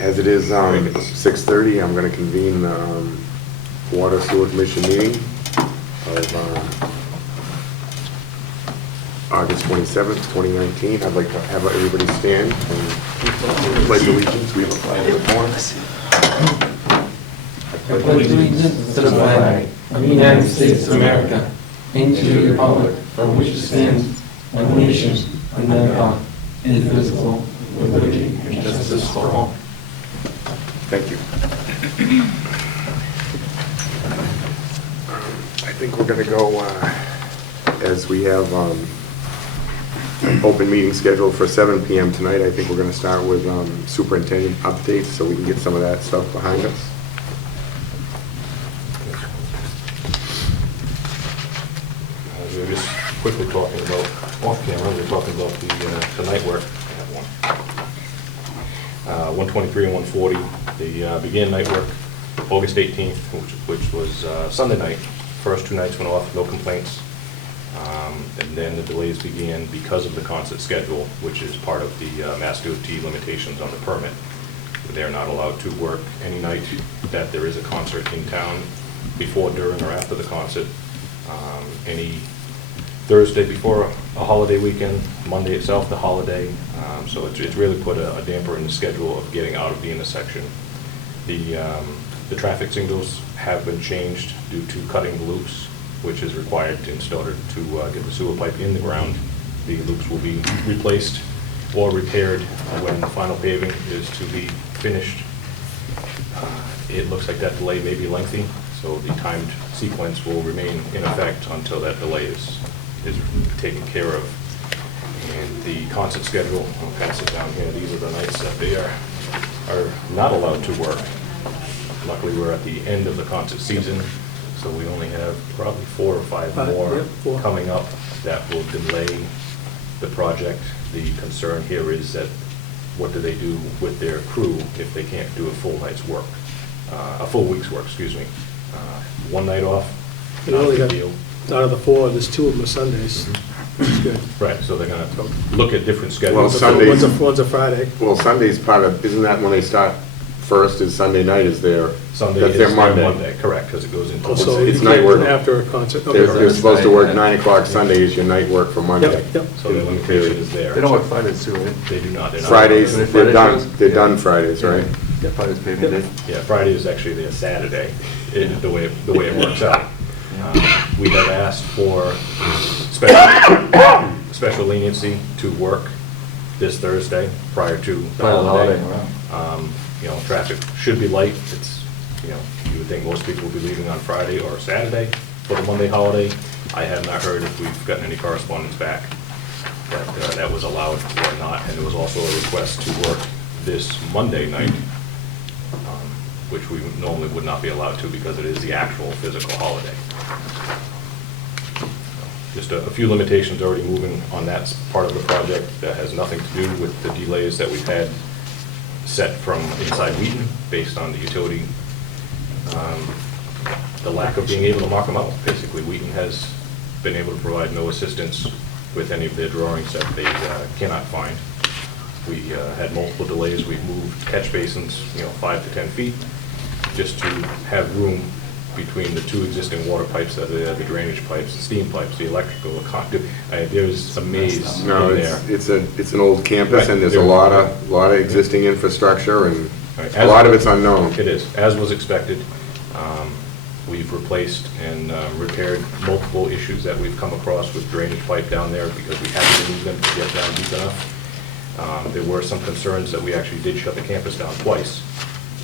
As it is 6:30, I'm going to convene the Water Sewer Commission meeting of August 27th, 2019. I'd like to have everybody stand and pledge allegiance. We have a flag in the corner. I pledge allegiance to the flag of the United States of America and to the republic for which it stands, one nation, under God, indivisible, with liberty and justice for all. Thank you. I think we're going to go, as we have an open meeting scheduled for 7 p.m. tonight, I think we're going to start with superintendent updates so we can get some of that stuff behind us. We were just quickly talking about, off camera, we were talking about the night work. 123 and 140, the began night work August 18th, which was Sunday night. First 2 nights went off, no complaints. And then the delays began because of the concert schedule, which is part of the Mass DOT limitations on the permit. They're not allowed to work any night that there is a concert in town, before, during, or after the concert. Any Thursday before a holiday weekend, Monday itself, the holiday. So it's really put a damper in the schedule of getting out of the intersection. The traffic signals have been changed due to cutting the loops, which is required in order to get the sewer pipe in the ground. The loops will be replaced or repaired when the final paving is to be finished. It looks like that delay may be lengthy, so the timed sequence will remain in effect until that delay is taken care of. And the concert schedule, I'll pass it down here, these are the nights that they are not allowed to work. Luckily, we're at the end of the concert season, so we only have probably 4 or 5 more coming up that will delay the project. The concern here is that what do they do with their crew if they can't do a full night's work, a full week's work, excuse me. 1 night off, not a big deal. Out of the 4, there's 2 of them are Sundays, which is good. Right, so they're going to look at different schedules. Well, Sundays- One's a Friday. Well, Sunday's part of, isn't that when they start first, is Sunday night is their, Sunday that's is their their Monday. Monday, correct, because it goes into Also, the you it's can't night do work. it after a concert. Okay. They're supposed to work 9 o'clock Sunday is your night work for Monday. Yep, yep. So the limitation is there. They don't work Fridays too, right? They do not. They're not. Fridays, Friday they're done, shows? they're Yeah. done Fridays, right? Yeah, Friday's paving day. Yeah, Friday is actually their Saturday, the way it works out. We have asked for special leniency to work this Thursday prior to the Prior to the holiday. holiday, You know, traffic should be light. It's, you know, you would think most people will be leaving on Friday or Saturday for the Monday holiday. I have not heard if we've gotten any correspondence back that that was allowed or not. And there was also a request to work this Monday night, which we normally would not be allowed to because it is the actual physical holiday. Just a few limitations already moving on that part of the project that has nothing to do with the delays that we've had set from inside Wheaton based on the utility, the lack of being able to mark them out. Basically, Wheaton has been able to provide no assistance with any of their drawings that they cannot find. We had multiple delays. We've moved catch basins, 5 to 10 feet, just to have room between the 2 existing water pipes that are there, the drainage pipes, the steam pipes, the electrical, the conduit. There's a maze No, in there. it's an old campus, Right. and there's a lot of existing infrastructure, and Right. a lot of it's unknown. It is, as was expected. We've replaced and repaired multiple issues that we've come across with drainage pipe down there because we had to remove them to get down deep enough. There were some concerns that we actually did shut the campus down twice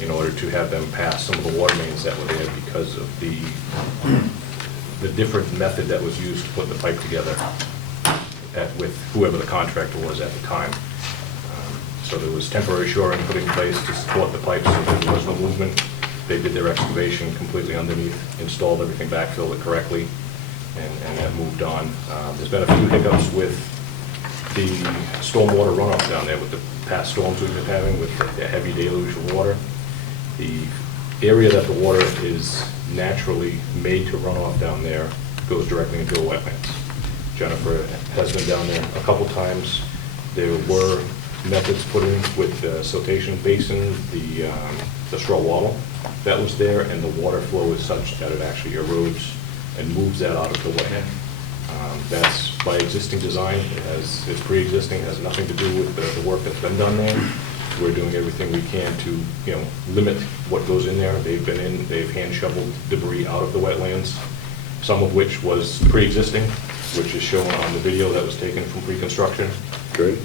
in order to have them pass some of the water mains that were there because of the different method that was used to put the pipe together with whoever the contractor was at the time. So there was temporary shoring put in place to support the pipes so there was no movement. They did their excavation completely underneath, installed everything, backfilled it correctly, and that moved on. There's been a few hiccups with the stormwater runoff down there with the past storms we've been having with the heavy deluge of water. The area that the water is naturally made to run off down there goes directly into the wetlands. Jennifer has been down there a couple times. There were methods put in with the siltation basin, the straw wattle that was there, and the water flow is such that it actually erodes and moves that out of the way. That's by existing design. It's pre-existing, has nothing to do with the work that's been done there. We're doing everything we can to, limit what goes in there. They've hand shoveled debris out of the wetlands, some of which was pre-existing, which is shown on the video that was taken from pre-construction. Good.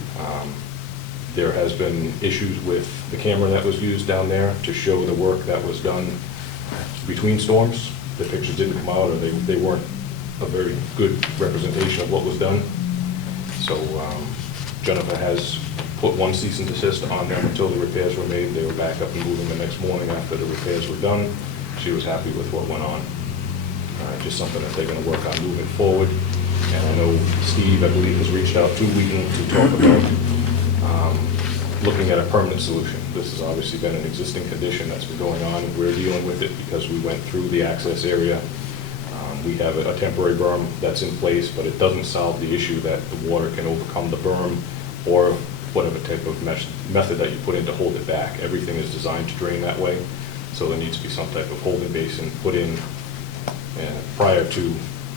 There has been issues with the camera that was used down there to show the work that was done between storms. The pictures didn't come out, or they weren't a very good representation of what was done. So Jennifer has put one cease and desist on them until the repairs were made. They were back up and moving the next morning after the repairs were done. She was happy with what went on. Just something that they're going to work on moving forward. And I know Steve, I believe, has reached out to Wheaton to talk about looking at a permanent solution. This has obviously been an existing condition that's been going on. We're dealing with it because we went through the access area. We have a temporary berm that's in place, but it doesn't solve the issue that the water can overcome the berm or whatever type of method that you put in to hold it back. Everything is designed to drain that way, so there needs to be some type of holding basin put in prior to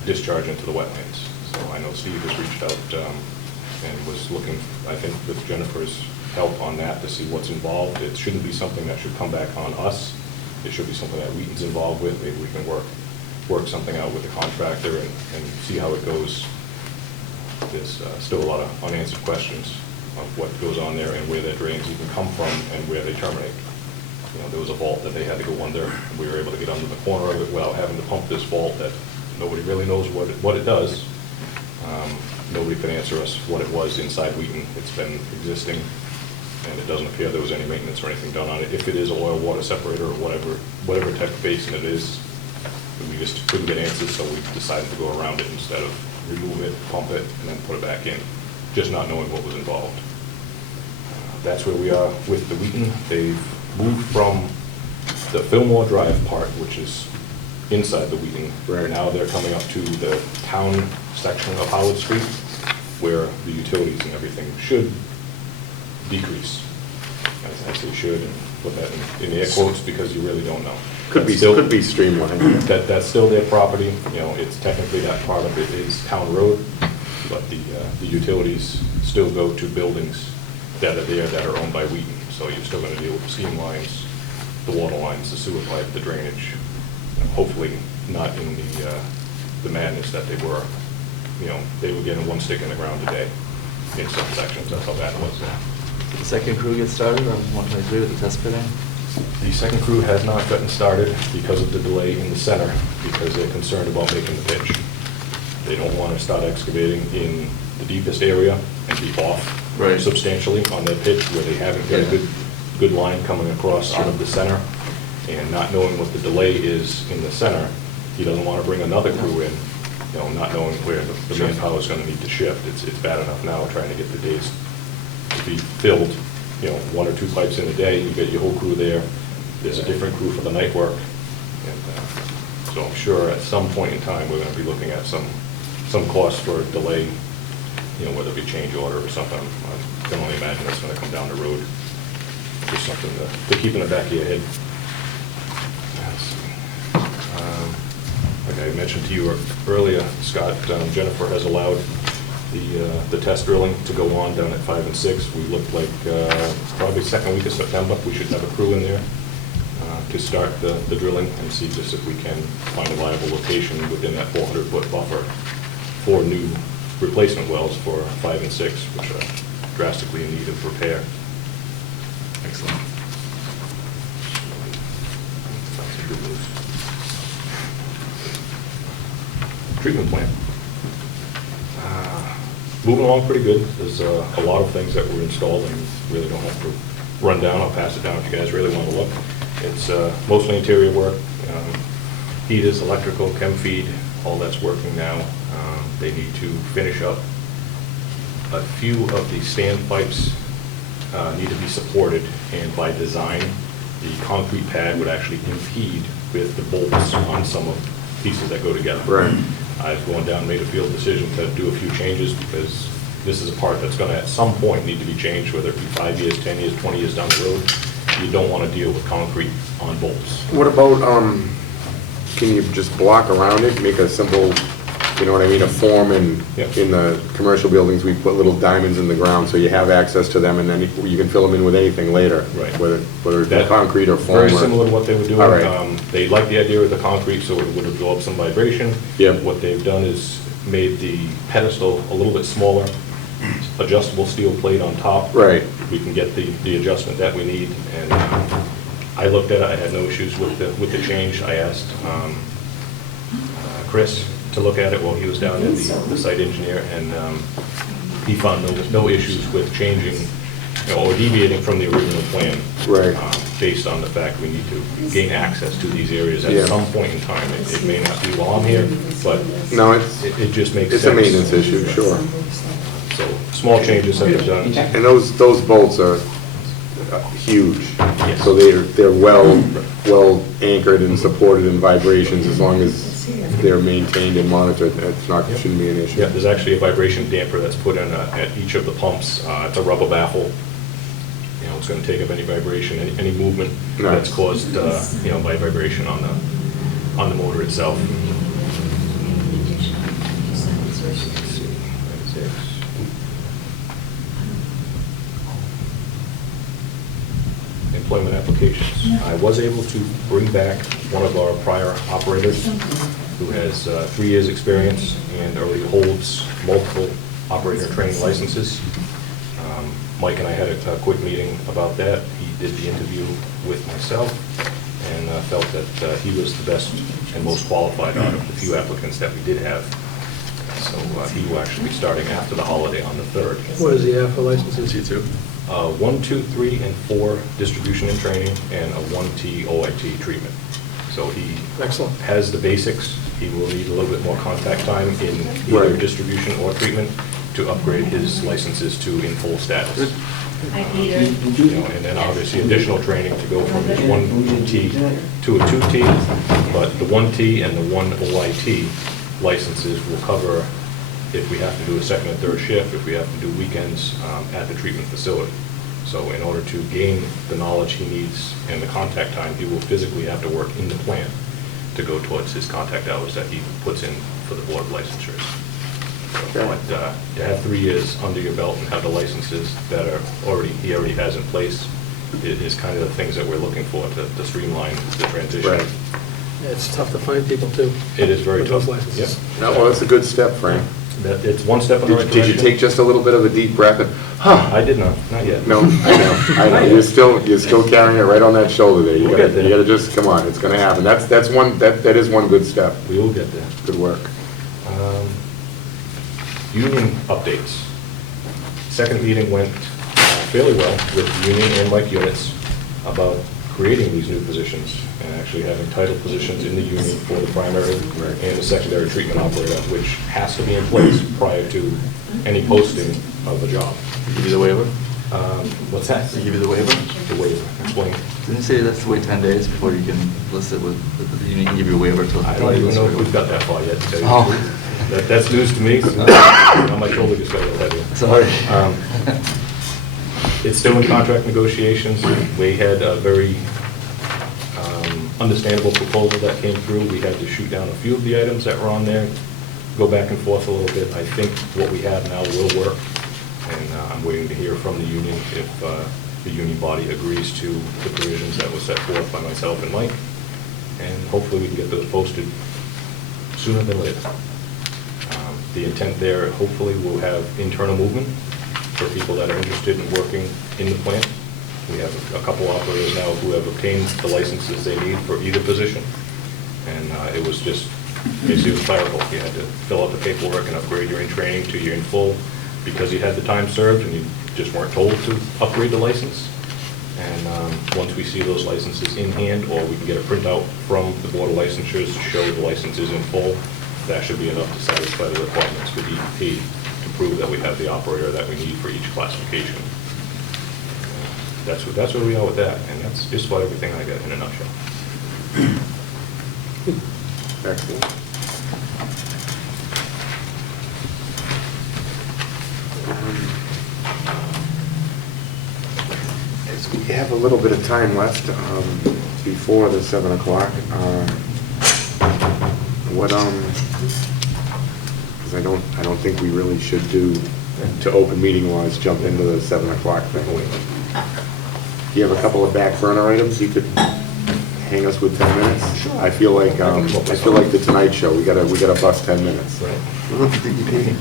discharge into the wetlands. So I know Steve has reached out and was looking, I think, with Jennifer's help on that to see what's involved. It shouldn't be something that should come back on us. It should be something that Wheaton's involved with. Maybe we can work something out with the contractor and see how it goes. There's still a lot of unanswered questions of what goes on there and where their drains even come from and where they terminate. There was a vault that they had to go under. We were able to get under the corner of it without having to pump this vault that nobody really knows what it does. Nobody can answer us what it was inside Wheaton. It's been existing, and it doesn't appear there was any maintenance or anything done on it. If it is oil water separator or whatever type of basin it is, we just couldn't get answers, so we decided to go around it instead of remove it, pump it, and then put it back in, just not knowing what was involved. That's where we are with the Wheaton. They've moved from the Fillmore Drive part, which is inside the Wheaton. Right. Now they're coming up to the town section of Howard Street, where the utilities and everything should decrease. I say should, and put that in air quotes because you really don't know. Could be streamlined. That's still their property. It's technically that part of it is town road, but the utilities still go to buildings that are there that are owned by Wheaton. So you're still going to deal with the steam lines, the water lines, the sewer pipe, the drainage. Hopefully not in the madness that they were. They were getting one stick in the ground a day in some sections. That's how bad it was. Did the second crew get started on 123 with the test pitting? The second crew has not gotten started because of the delay in the center, because they're concerned about making the pitch. They don't want to start excavating in the deepest area and be off Right. substantially on their pitch where they haven't got a good line coming across out of the center. And not knowing what the delay is in the center, he doesn't want to bring another crew in, not knowing where the manpower is going to need to shift. It's bad enough now trying to get the days to be filled, one or two pipes in a day, you get your whole crew there. There's a different crew for the night work. And so I'm sure at some point in time, we're going to be looking at some cost for a delay, whether it be change order or something. I can only imagine it's going to come down the road. Just something to keep in the back of your head. Like I mentioned to you earlier, Scott, Jennifer has allowed the test drilling to go on down at 5 and 6. We look like probably second week of September, we should have a crew in there to start the drilling and see just if we can find a viable location within that 400-foot buffer for new replacement wells for 5 and 6, which are drastically in need of repair. Excellent. That's some good news. Treatment plant. Moving along pretty good. There's a lot of things that were installed and really don't have to run down. I'll pass it down if you guys really want to look. It's mostly interior work. Heaters, electrical, chem feed, all that's working now. They need to finish up a few of the standpipes need to be supported, and by design, the concrete pad would actually impede with the bolts on some of the pieces that go together. Right. I've gone down and made a field decision to do a few changes because this is a part that's gonna at some point need to be changed, whether it be 5 years, 10 years, 20 years down the road. You don't wanna deal with concrete on bolts. What about, can you just block around it, make a simple, you know what I mean, a form in Yep. the commercial buildings, we put little diamonds in the ground so you have access to them and then you can fill them in with anything later. Right. Whether it's That- concrete or foam. Very or- similar to what they were doing. All right. They liked the idea of the concrete, so it would absorb some vibration. Yep. What they've done is made the pedestal a little bit smaller, adjustable steel plate on top. Right. We can get the adjustment that we need, and I looked at it, I had no issues with the change. I asked Chris to look at it while he was down there, the site engineer, and he found no issues with changing, or deviating from the original plan. Right. Based on the fact we need to gain access to these areas Yeah. at some point in time. It may not be while I'm here, but No, it's, it just makes it's sense. a maintenance issue, sure. So, small changes have been done. And those bolts are huge. Yes. So they're well anchored and supported in vibrations as long as they're maintained and monitored. That's not, shouldn't be an issue. Yeah, there's actually a vibration damper that's put in at each of the pumps. It's a rubber baffle. You know, it's going to take up any vibration, any movement that's Nice. caused, by vibration on the motor itself. Let's see, that is it. Employment applications. I was able to bring back one of our prior operators who has 3 years' experience and already holds multiple operator training licenses. Mike and I had a quick meeting about that. He did the interview with myself and felt that he was the best and most qualified out of the few applicants that we did have. So he will actually be starting after the holiday on the 3rd. What does he have for licenses? C2. 1, 2, 3, and 4 distribution and training, and a 1T OIT treatment. So he Excellent. has the basics. He will need a little bit more contact time in either Right. distribution or treatment to upgrade his licenses to in full status. And then obviously additional training to go from his 1T to a 2T, but the 1T and the 1 OIT licenses will cover if we have to do a second and third shift, if we have to do weekends at the treatment facility. So in order to gain the knowledge he needs and the contact time, he will physically have to work in the plant to go towards his contact hours that he puts in for the board of licensures. Okay. But to have 3 years under your belt and have the licenses that he already has in place is kind of the things that we're looking for to streamline the transition. Right. It's tough to find people, too. It is very with tough. those licenses. Yep. No, well, that's a good step, Frank. It's one step in the right Did direction. you take just a little bit of a deep breath and, I did not yet. No, I know. You're still carrying it right on that shoulder there. You We'll gotta, get there. you gotta just, come on, it's gonna happen. That is one good step. We will get there. Good work. Union updates. Second meeting went fairly well with the union and Mike Units about creating these new positions and actually having title positions in the union for the primary and the secondary treatment operator, which has to be in place prior to any posting of the job. Give you the waiver? What's that? They give you the waiver? The waiver. Explain. Didn't you say that's to wait 10 days before you can list it with, the union can give you a waiver till? I don't even know if we've got that far yet, to tell you the Oh. truth. That's news to me. Now my shoulder just got a little heavier. Sorry. It's still in contract negotiations. We had a very understandable proposal that came through. We had to shoot down a few of the items that were on there, go back and forth a little bit. I think what we have now will work, and I'm waiting to hear from the union if the union body agrees to the provisions that were set forth by myself and Mike, and hopefully we can get those posted sooner than later. The intent there, hopefully, we'll have internal movement for people that are interested in working in the plant. We have a couple operators now who have obtained the licenses they need for either position. And it was just, basically it was clerical. You had to fill out the paperwork and upgrade your in-training to your in-full because you had the time served and you just weren't told to upgrade the license. And once we see those licenses in hand, or we can get a printout from the Board of Licensures to show the license is in full, that should be enough to satisfy the requirements for DEP to prove that we have the operator that we need for each classification. That's where we are with that, and that's just about everything I got in a nutshell. Excellent. have a little bit of time left before the 7 o'clock. Because I don't think we really should do, to open meeting laws, jump into the 7 o'clock thing. Do you have a couple of back burner items you could hang us with 10 minutes? Sure. I feel like the Tonight Show, we gotta bust 10 minutes. Right. What about the DEP?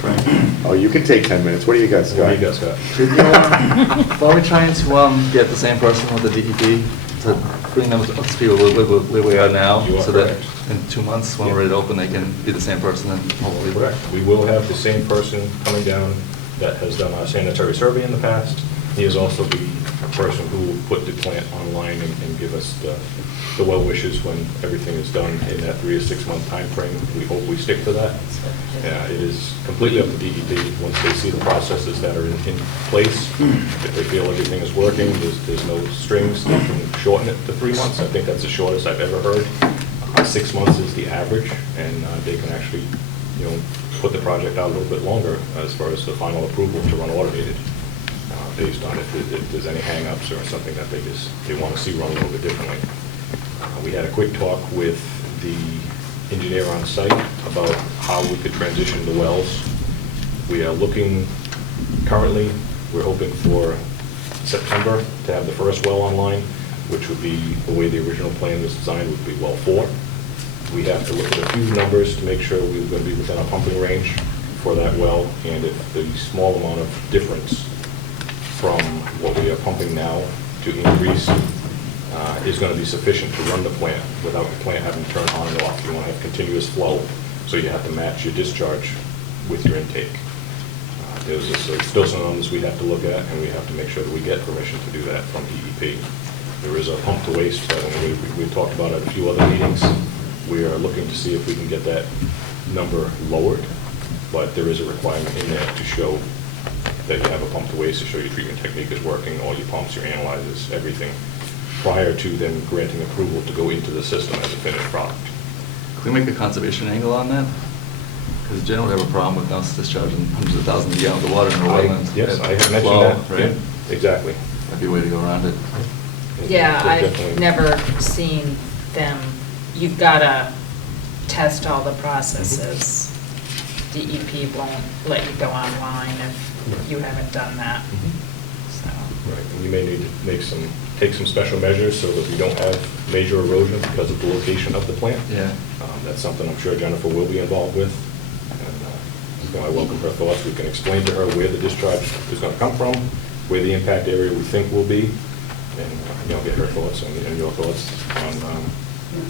Frank? Oh, you can take 10 minutes. What do you got, Scott? What do you got, Scott? Are we trying to get the same person with the DEP to bring them up to speed where we are now? You are So that correct. in 2 months, when we're ready to open, they can be the same person and hopefully. Correct. We will have the same person coming down that has done our sanitary survey in the past. He is also the person who will put the plant online and give us the well wishes when everything is done in that 3 to 6 month time frame. We hope we stick to that. It is completely up to DEP. Once they see the processes that are in place, if they feel everything is working, there's no strings, they can shorten it to 3 months. I think that's the shortest I've ever heard. 6 months is the average, and they can actually, put the project out a little bit longer as far as the final approval to run automated, based on if there's any hang-ups or something that they want to see run a little bit differently. We had a quick talk with the engineer on site about how we could transition the wells. We are looking, currently, we're hoping for September to have the first well online, which would be, the way the original plan was designed, would be well 4. We have to look at a few numbers to make sure we're going to be within a pumping range for that well, and if the small amount of difference from what we are pumping now to increase is going to be sufficient to run the plant without the plant having to turn on and off. You want to have continuous flow, so you have to match your discharge with your intake. There's still some numbers we have to look at, and we have to make sure that we get permission to do that from DEP. There is a pump to waste that we've talked about at a few other meetings. We are looking to see if we can get that number lowered, but there is a requirement in there to show that you have a pump to waste, to show your treatment technique is working, all your pumps, your analyzers, everything, prior to them granting approval to go into the system as a finished product. Can we make a conservation angle on that? Because generally we have a problem with us discharging hundreds of thousands of gallons of water in our wetlands. Yes, I have mentioned Flow, that. right? Yeah, exactly. That'd be a way to go around it. Yeah, There's I've definitely- never seen them, you've gotta test all the processes. DEP won't let you go online if you haven't done that, so. Right, and you may need to take some special measures so that we don't have major erosion because of the location of the plant. Yeah. That's something I'm sure Jennifer will be involved with. And I welcome her thoughts. We can explain to her where the discharge is going to come from, where the impact area we think will be, and get her thoughts and your thoughts on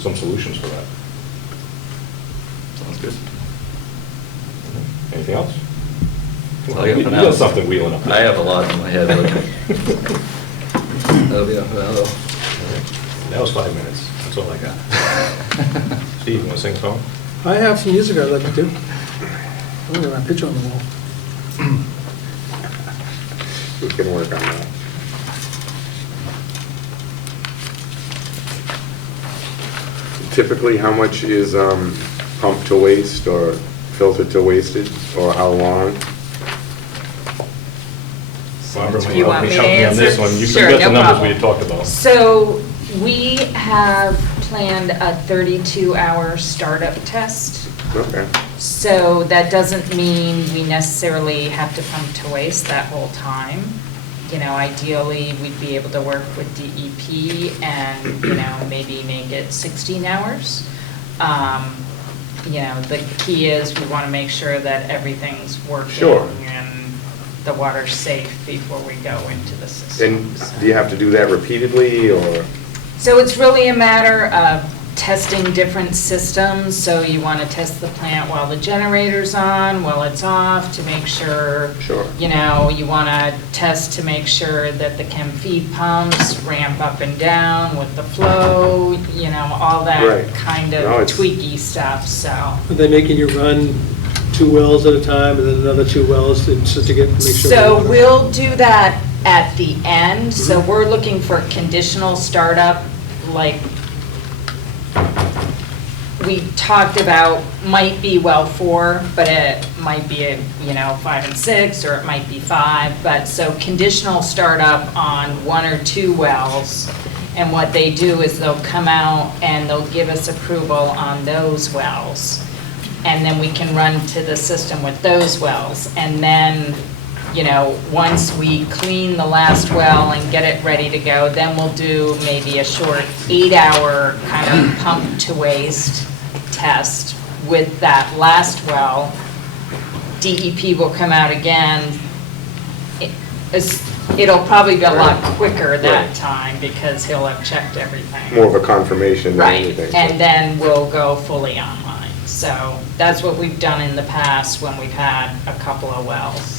some solutions for that. Sounds good. Anything else? That's all I got You for got now. something wheeling up there. I have a lot in my head, but that'll be enough for now, though. That was 5 minutes. That's all I got. Steve, you want to sing a song? I have some music I'd like to do. I'm gonna picture on the wall. We can work on that. Typically, how much is pumped to waste or filtered to wasted, or how long? Barbara might You help want me to on this answer? one. You Sure, got the no numbers we problem. had talked about. So we have planned a 32-hour startup test. Okay. So that doesn't mean we necessarily have to pump to waste that whole time. Ideally, we'd be able to work with DEP and, maybe make it 16 hours. The key is we want to make sure that everything's working. Sure. And the water's safe before we go into the system. And do you have to do that repeatedly, or? So it's really a matter of testing different systems. So you want to test the plant while the generator's on, while it's off, to make sure. Sure. You want to test to make sure that the chem feed pumps ramp up and down with the flow, all that Right. kind No, of it's- tweaky stuff, so. Are they making you run 2 wells at a time and then another 2 wells to make sure? So we'll do that at the end. So Mm-hmm. we're looking for conditional startup, like we talked about might be well 4, but it might be, 5 and 6, or it might be 5. But so conditional startup on 1 or 2 wells. And what they do is they'll come out and they'll give us approval on those wells. And then we can run to the system with those wells. And then, once we clean the last well and get it ready to go, then we'll do maybe a short 8-hour kind of pump to waste test with that last well. DEP will come out again. It'll probably be a lot quicker that Right. time because he'll have checked everything. More of a confirmation than Right, anything. and then we'll go fully online. So that's what we've done in the past when we've had a couple of wells.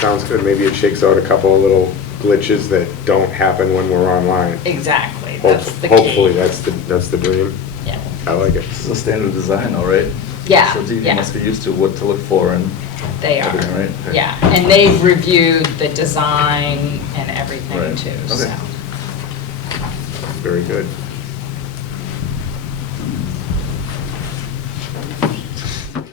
Sounds good. Maybe it shakes out a couple of little glitches that don't happen when we're online. Exactly, that's the key. Hopefully, that's the dream. Yeah, I like it. This is a standard design, all right? Yeah, So DEP yeah. must be used to what to look for and they are. everything, right? Okay. Yeah, and they've reviewed the design and everything Right. too, Okay. so. Very good.